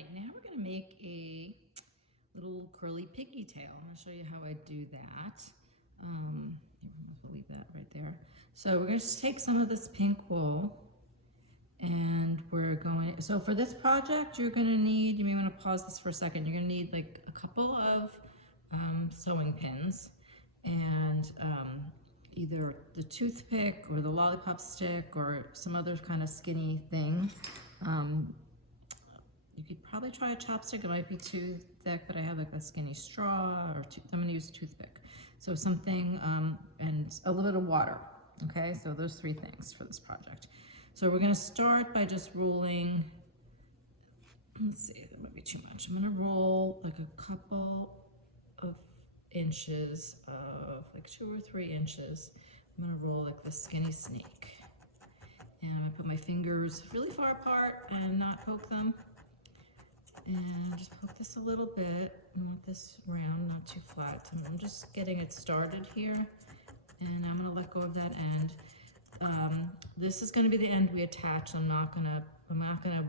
right, now we're going to make a little curly piggy tail. I'm going to show you how I do that. I'll leave that right there. So we're going to take some of this pink wool and we're going, so for this project you're going to need, you may want to pause this for a second, you're going to need like a couple of sewing pins and either the toothpick or the lollipop stick or some other kind of skinny thing. You could probably try a chopstick, it might be too thick, but I have like a skinny straw, or I'm gonna use a toothpick. So something, and a little bit of water, okay? So those three things for this project. So we're gonna start by just rolling, let's see, that might be too much. I'm gonna roll like a couple of inches of, like 2 or 3 inches. I'm gonna roll like the skinny snake. And I'm gonna put my fingers really far apart and not poke them. And just poke this a little bit. I want this round, not too flat. So I'm just getting it started here. And I'm gonna let go of that end. This is gonna be the end we attach. I'm not gonna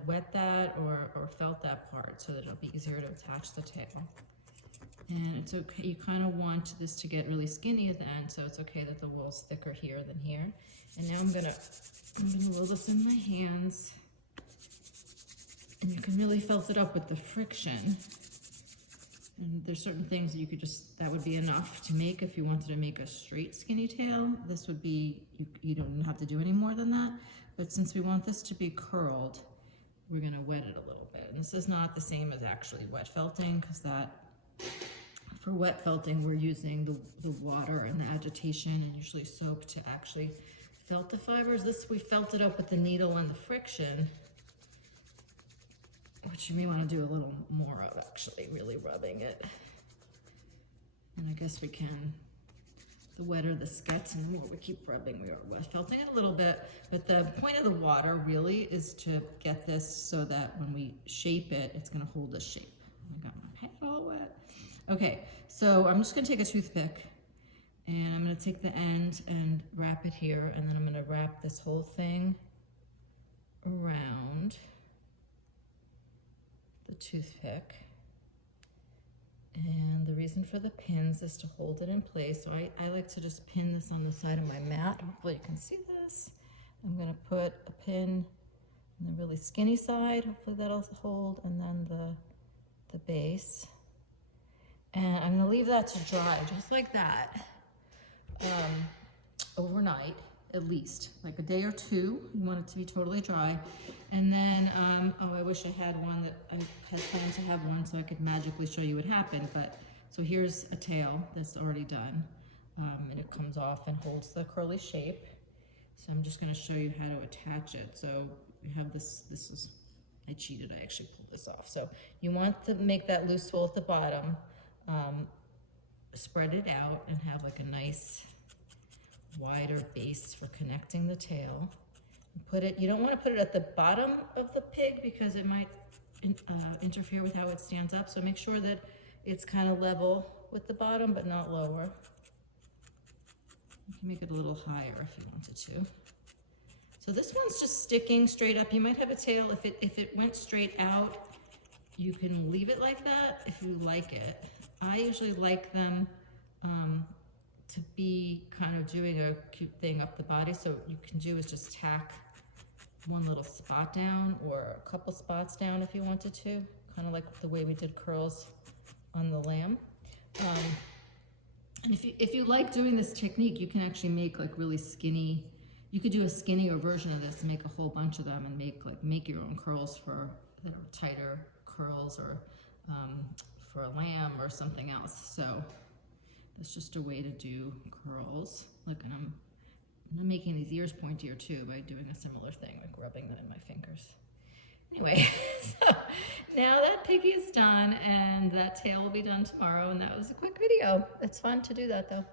wet that or felt that part so that it'll be easier to attach the tail. And it's okay, you kind of want this to get really skinny at the end, so it's okay that the wool's thicker here than here. And now I'm gonna roll this in my hands. And you can really felt it up with the friction. And there's certain things that you could just, that would be enough to make if you wanted to make a straight skinny tail. This would be, you don't have to do any more than that. But since we want this to be curled, we're gonna wet it a little bit. And this is not the same as actually wet felting, because that, for wet felting, we're using the water and the agitation and usually soap to actually felt the fibers. This, we felt it up with the needle and the friction, which you may want to do a little more of, actually, really rubbing it. And I guess we can, the wetter this gets and the more we keep rubbing, we are wet felting it a little bit. But the point of the water really is to get this so that when we shape it, it's going to hold the shape. I got my hand all wet. Okay, so I'm just going to take a toothpick and I'm going to take the end and wrap it here, and then I'm going to wrap this whole thing around the toothpick. And the reason for the pins is to hold it in place. So I like to just pin this on the side of my mat. Hopefully you can see this. I'm going to put a pin on the really skinny side. Hopefully that'll hold, and then the base. And I'm going to leave that to dry just like that overnight, at least like a day or two. You want it to be totally dry. And then, oh, I wish I had one that I had planned to have one so I could magically show you what happened. But so here's a tail that's already done, and it comes off and holds the curly shape. So I'm just going to show you how to attach it. So we have this. This is, I cheated. I actually pulled this off. So you want to make that loose wool at the bottom. Spread it out and have like a nice wider base for connecting the tail. Put it, you don't want to put it at the bottom of the pig because it might interfere with how it stands up. So make sure that it's kind of level with the bottom but not lower. You can make it a little higher if you wanted to. So this one's just sticking straight up. You might have a tail, if it went straight out, you can leave it like that if you like it. I usually like them to be kind of doing a cute thing up the body. So what you can do is just tack one little spot down or a couple spots down if you wanted to, kind of like the way we did curls on the lamb. And if you like doing this technique, you can actually make like really skinny, you could do a skinnier version of this and make a whole bunch of them and make your own curls for that are tighter curls, or for a lamb or something else. So that's just a way to do curls. Look, and I'm making these ears pointier too by doing a similar thing, like rubbing them in my fingers. Anyway, so now that piggy is done and that tail will be done tomorrow, and that was a quick video. It's fun to do that though.